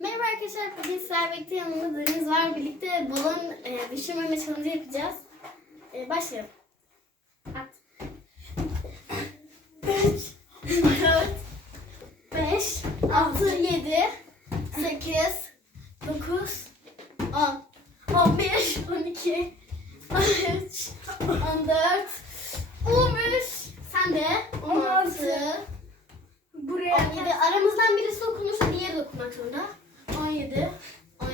Merhaba arkadaşlar, bugün birlikte yanımda Deniz var. Birlikte balon e, düşürmeme challenge yapacağız. E, başlayalım. At. 3, 4, 5, 6, 7, 8, 9, 10, 11, 12, 13, 14, 15, sen de 16, Buraya 17. Aramızdan birisi dokunursa diğeri dokunmak zorunda.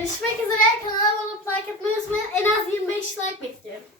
Görüşmek üzere. Kanala abone olup like atmayı unutmayın. En az 25 like bekliyorum.